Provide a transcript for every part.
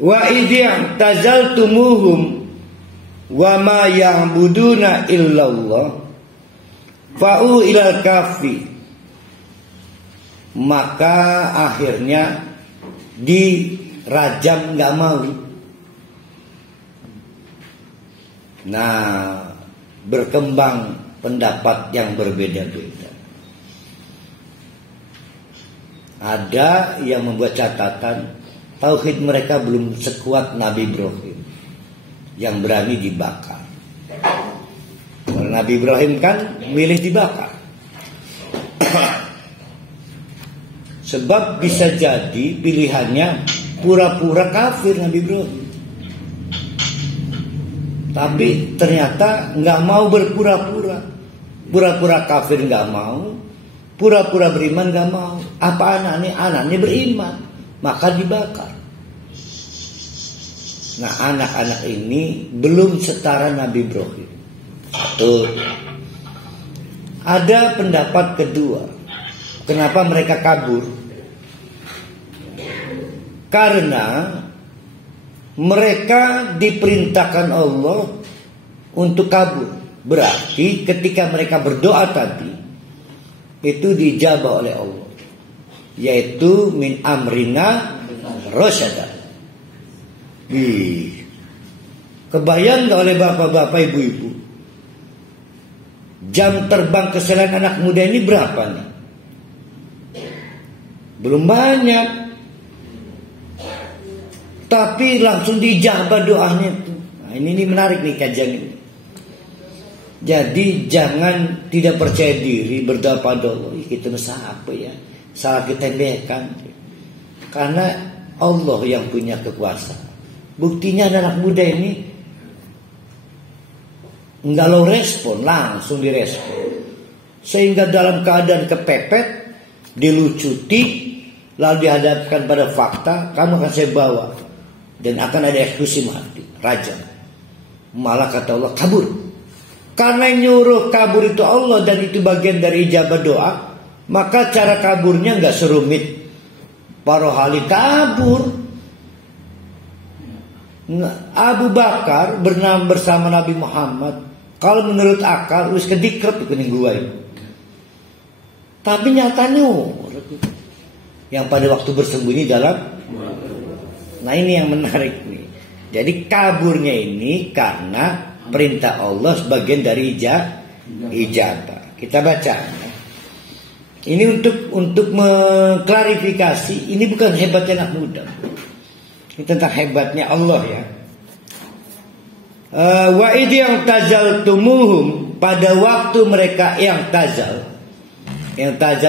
Wa idh tazaltumuhum wa ma ya'buduna illallah fa'u ilal kafi. Maka akhirnya dirajam, nggak mau. Nah, berkembang pendapat yang berbeda-beda. Ada yang membuat catatan tauhid mereka belum sekuat Nabi Ibrahim yang berani dibakar. Kalau Nabi Ibrahim kan milih dibakar. Sebab bisa jadi pilihannya pura-pura kafir Nabi Ibrahim. Tapi ternyata nggak mau berpura-pura. Pura-pura kafir nggak mau, pura-pura beriman nggak mau. Apa anaknya beriman, maka dibakar. Nah, anak-anak ini belum setara Nabi Ibrahim. Satu. Ada pendapat kedua. Kenapa mereka kabur? Karena mereka diperintahkan Allah untuk kabur. Berarti ketika mereka berdoa tadi, itu dijabah oleh Allah, yaitu min amrina rasyada. Kebayang gak oleh bapak-bapak, ibu-ibu, jam terbang kesalahan anak muda ini berapa nih? Belum banyak, tapi langsung dijabah doanya itu. Nah, ini menarik nih kajian ini. Jadi jangan tidak percaya diri berdoa pada Allah. Kita apa ya? Salah kita tembekan. Karena Allah yang punya kekuasaan. Buktinya anak muda ini enggak lo respon, langsung direspon. Sehingga dalam keadaan kepepet, dilucuti, lalu dihadapkan pada fakta, kamu akan saya bawa dan akan ada eksekusi mati, rajam. Malah kata Allah, kabur. Karena nyuruh kabur itu Allah dan itu bagian dari ijabah doa, maka cara kaburnya enggak serumit para hali kabur. Abu Bakar bersama Nabi Muhammad, kalau menurut akal wis kedikret kuning gua itu. Tapi nyatanya yang pada waktu bersembunyi dalam. Nah, ini yang menarik nih. Jadi kaburnya ini karena perintah Allah sebagian dari ijabah. Kita baca. Ini untuk mengklarifikasi, ini bukan hebatnya anak muda. Ini tentang hebatnya Allah ya. Wa idh tazaltumuhum, pada waktu mereka yang tazal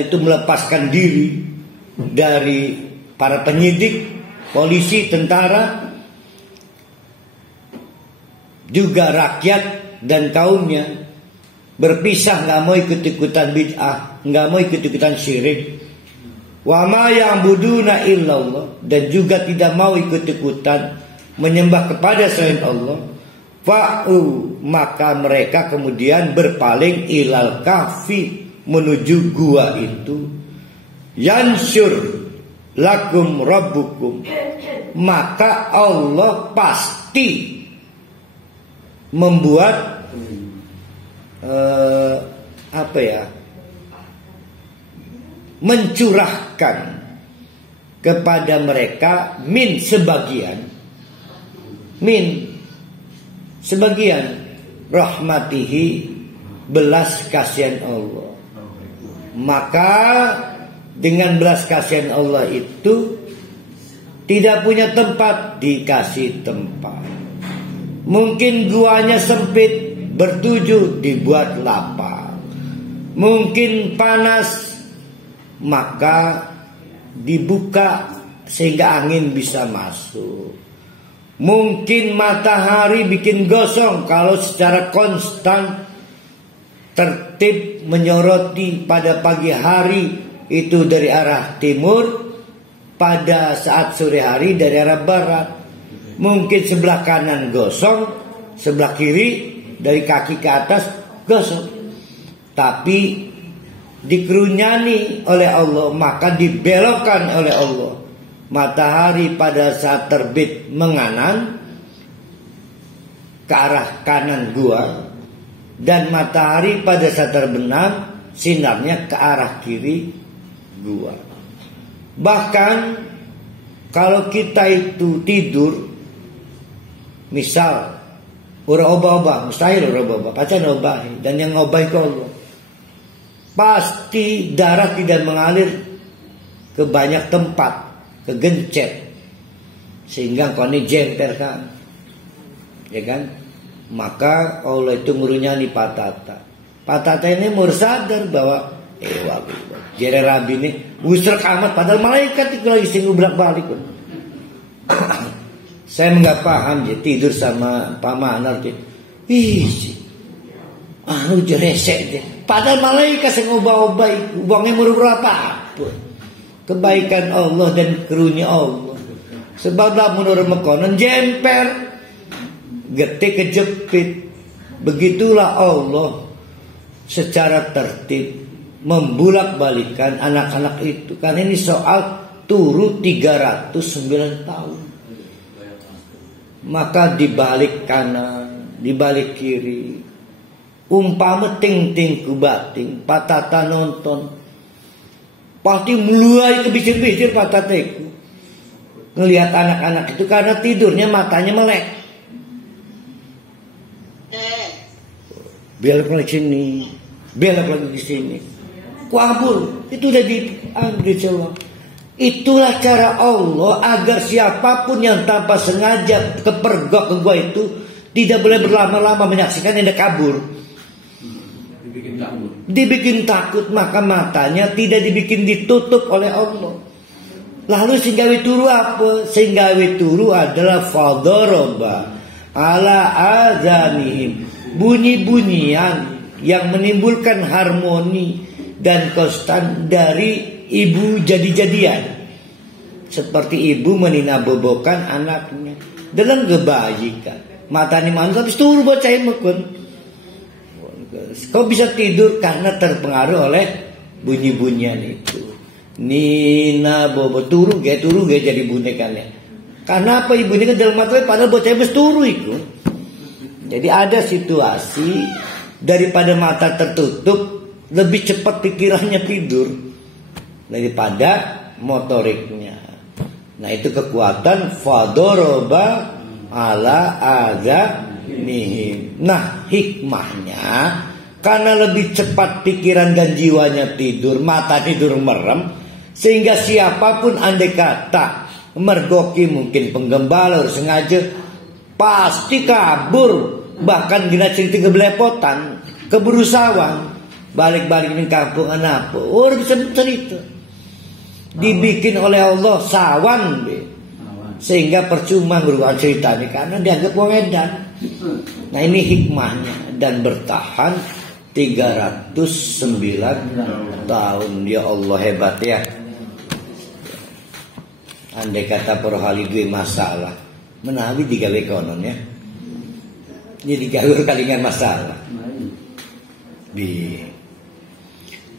itu melepaskan diri dari para penyidik, polisi, tentara, juga rakyat dan kaumnya, berpisah, nggak mau ikut-ikutan bid'ah, nggak mau ikut-ikutan syirik. Wa ma ya'buduna illallah, dan juga tidak mau ikut-ikutan menyembah kepada selain Allah. Fa'u, maka mereka kemudian berpaling ilal kahfi, menuju gua itu. Yansyur lakum rabbukum, maka Allah pasti membuat mencurahkan kepada mereka sebagian rahmatihi, belas kasihan Allah. Maka dengan belas kasihan Allah itu tidak punya tempat, dikasih tempat. Mungkin guanya sempit, bertujuh, dibuat lapang. Mungkin panas, maka dibuka sehingga angin bisa masuk. Mungkin matahari bikin gosong, kalau secara konstan tertib menyoroti pada pagi hari itu dari arah timur, pada saat sore hari dari arah barat. Mungkin sebelah kanan gosong, sebelah kiri dari kaki ke atas gosong. Tapi dikerunyani oleh Allah, maka dibelokkan oleh Allah matahari pada saat terbit menganan ke arah kanan gua, dan matahari pada saat terbenam sinarnya ke arah kiri gua. Bahkan kalau kita itu tidur, misal ora obah-obah, mustahil ora obah, pacan obah, dan yang ngobah itu Allah. Pasti darah tidak mengalir ke banyak tempat, kegencet, sehingga kau ini jemper kan, ya kan? Maka Allah itu ngurunyani patata. Patata ini mau sadar bahwa jere rabi ini usrek amat, padahal malaikat itu lagi sing bolak balik. Saya nggak paham ya, tidur sama Pak Manar gitu. Jeresek deh. Padahal malaikat sing ubah-ubah itu uangnya murah apa? Kebaikan Allah dan karunia Allah. Sebab lah menurut mekonon jemper, getik kejepit. Begitulah Allah secara tertib membulak-balikan anak-anak itu. Karena ini soal turu 309 tahun. Maka dibalik kanan, dibalik kiri, umpama ting-ting kubating, patata nonton, pasti mulai kebisir-bisir patata itu. Ngelihat anak-anak itu karena tidurnya matanya melek. Belok lagi sini, belok lagi ke sini. Kabur, itu udah diambil jawab. Itulah cara Allah agar siapapun yang tanpa sengaja kepergok ke gua itu tidak boleh berlama-lama menyaksikan yang kabur. Dibikin takut, maka matanya tidak dibikin ditutup oleh Allah. Lalu singgawi turu apa? Singgawi turu adalah fadoroba ala azanihim, bunyi-bunyian yang menimbulkan harmoni dan konstan dari ibu jadi-jadian. Seperti ibu meninabobokan anaknya dengan kebajikan. Matanya manusia habis turu bocah mekun. Kau bisa tidur karena terpengaruh oleh bunyi-bunyian itu. Nina bobo turu gak jadi bonekanya. Karena apa ibunya ke dalam mata padahal bocah habis turu itu. Jadi ada situasi daripada mata tertutup lebih cepat pikirannya tidur daripada motoriknya. Nah itu kekuatan fadoroba ala azanihim. Nah hikmahnya karena lebih cepat pikiran dan jiwanya tidur, mata tidur merem, sehingga siapapun andai kata mergoki mungkin penggembala sengaja pasti kabur, bahkan gina cerita kebelepotan, keburu sawang, balik-balik di kampung anak, orang bisa cerita. Dibikin oleh Allah sawan be. Sehingga percuma beruang ceritanya karena dianggap wong edan. Nah ini hikmahnya dan bertahan 309 tahun. Ya Allah hebat ya. Andai kata para hali gue masalah menawi digawe konon ya. Jadi digawe kalingan masalah.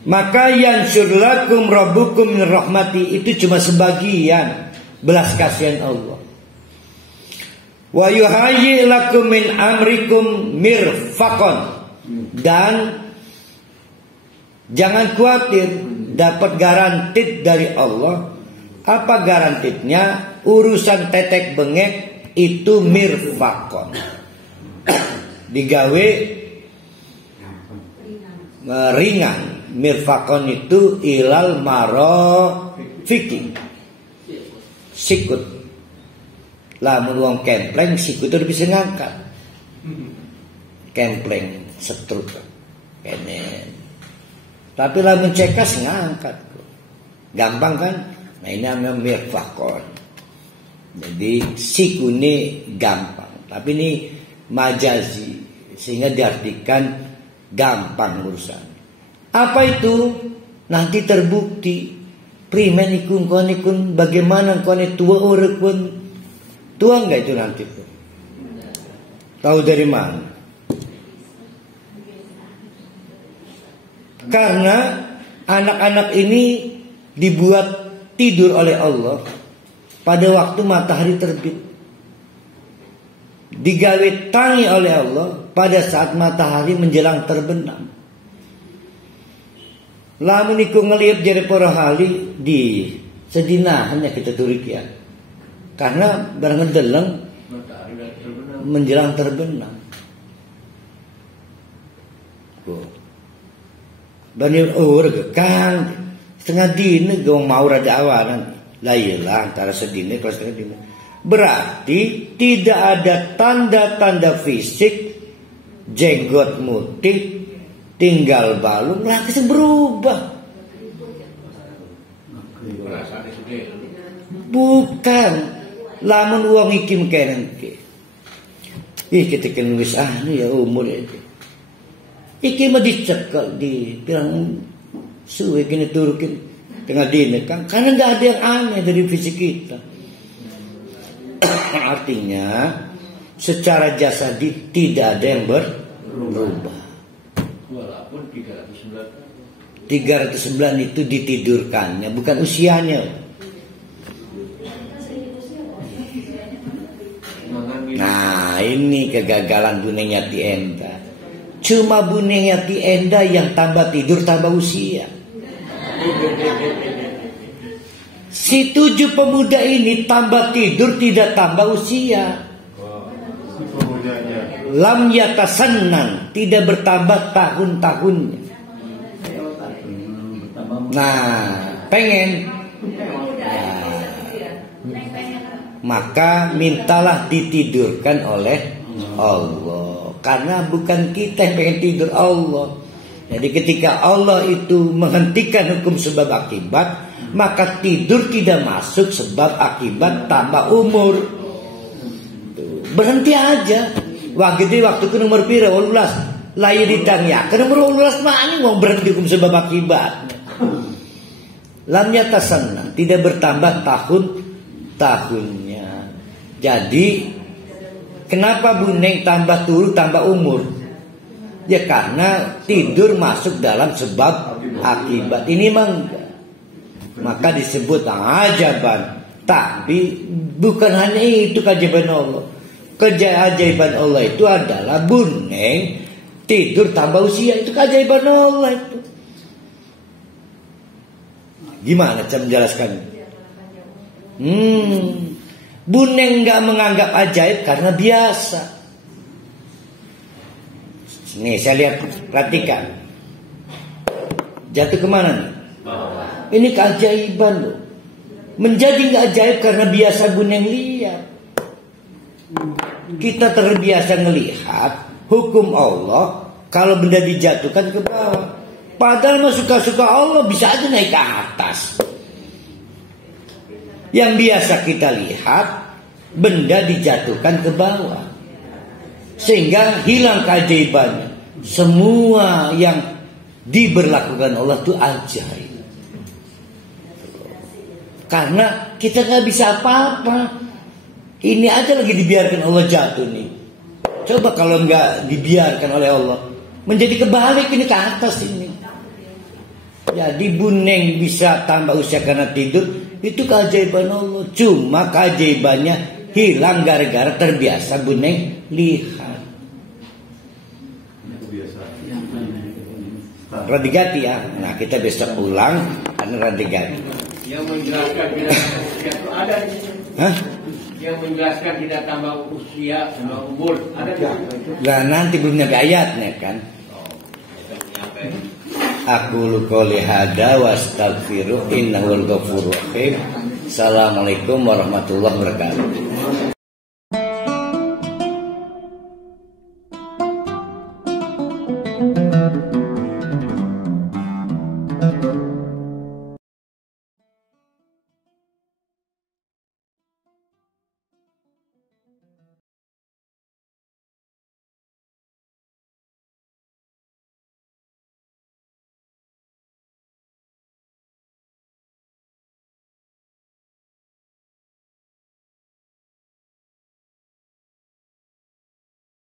Maka yang syurlakum rabbukum min rahmati itu cuma sebagian belas kasihan Allah. Wa yuhayyi lakum min amrikum mirfaqan. Dan jangan khawatir dapat garanti dari Allah. Apa garantinya? Urusan tetek bengek itu mirfaqan. Digawe ringan. Mirfaqan itu ilal marafiqi. Sikut. Lamun wong kempleng sikut itu bisa ngangkat. Kempleng setruk kenen. Tapi lamun cekas ngangkat. Gampang kan? Nah ini namanya mirfaqan. Jadi sikune gampang. Tapi ini majazi sehingga diartikan gampang urusan. Apa itu? Nanti terbukti. Primen ikun konikun bagaimana kone tua orang pun tua enggak itu nanti pun. Tahu dari mana? Karena anak-anak ini dibuat tidur oleh Allah pada waktu matahari terbit. Digawe tangi oleh Allah pada saat matahari menjelang terbenam. Lamun iku ngelihat jari para hali di sedina hanya kita turikian. Karena barang ngedeleng menjelang terbenam. Bani kan setengah dini gawang mau raja awanan. Lah iyalah antara sedini kalau setengah dini. Berarti tidak ada tanda-tanda fisik jenggot mutik tinggal balung langsung berubah. Bukan lamun uang ikim kenen ke. Ih kita kan wis ahli ya umur itu. Iki mah dicekel di bilang suwe kini turukin tengah dini kan karena nggak ada yang aneh dari fisik kita. Artinya secara jasadi tidak ada yang berubah. Walaupun 309 itu ditidurkannya bukan usianya. Nah ini kegagalan Buneng Yati Enda. Cuma Buneng Yati Enda yang tambah tidur tambah usia. Si 7 pemuda ini tambah tidur tidak tambah usia. Lam yatasannan, tidak bertambah tahun-tahunnya. Nah, pengen. Maka mintalah ditidurkan oleh Allah. Karena bukan kita yang pengen tidur, Allah. Jadi ketika Allah itu menghentikan hukum sebab akibat, maka tidur tidak masuk sebab akibat tambah umur. Berhenti aja. Wah gede waktu ke nomor pira 18 lahir ditanya ke nomor 18 mana mau berhenti hukum sebab akibat. Lam yatasanna, tidak bertambah tahun-tahunnya. Jadi kenapa Buneng tambah turun tambah umur? Ya karena tidur masuk dalam sebab akibat. Ini memang maka disebut ajaban. Tapi bukan hanya itu keajaiban Allah. Keajaiban Allah itu adalah Buneng tidur tambah usia. Itu keajaiban Allah itu. Gimana cara menjelaskan? Buneng gak menganggap ajaib karena biasa. Nih saya lihat, perhatikan. Jatuh kemana nih? Ini keajaiban loh. Menjadi gak ajaib karena biasa Buneng lihat. Kita terbiasa ngelihat hukum Allah. Kalau benda dijatuhkan ke bawah, padahal mah suka-suka Allah bisa aja naik ke atas. Yang biasa kita lihat benda dijatuhkan ke bawah, sehingga hilang keajaibannya. Semua yang diberlakukan Allah itu ajaib. Karena kita gak bisa apa-apa. Ini aja lagi dibiarkan Allah jatuh nih. Coba kalau nggak dibiarkan oleh Allah, menjadi kebalik ini ke atas ini. Jadi Buneng bisa tambah usia karena tidur, itu keajaiban Allah. Cuma keajaibannya hilang gara-gara terbiasa Buneng lihat. Radigati ya. Nah kita besok pulang karena Radigati. Yang menjelaskan tidak itu ada. Hah? Yang menjelaskan tidak tambah usia tambah umur ada nggak? Nah nanti belum nyampe ayatnya kan. Aku qouli hada wastaghfiru innahu al-ghafurur rahim. Assalamualaikum warahmatullahi wabarakatuh.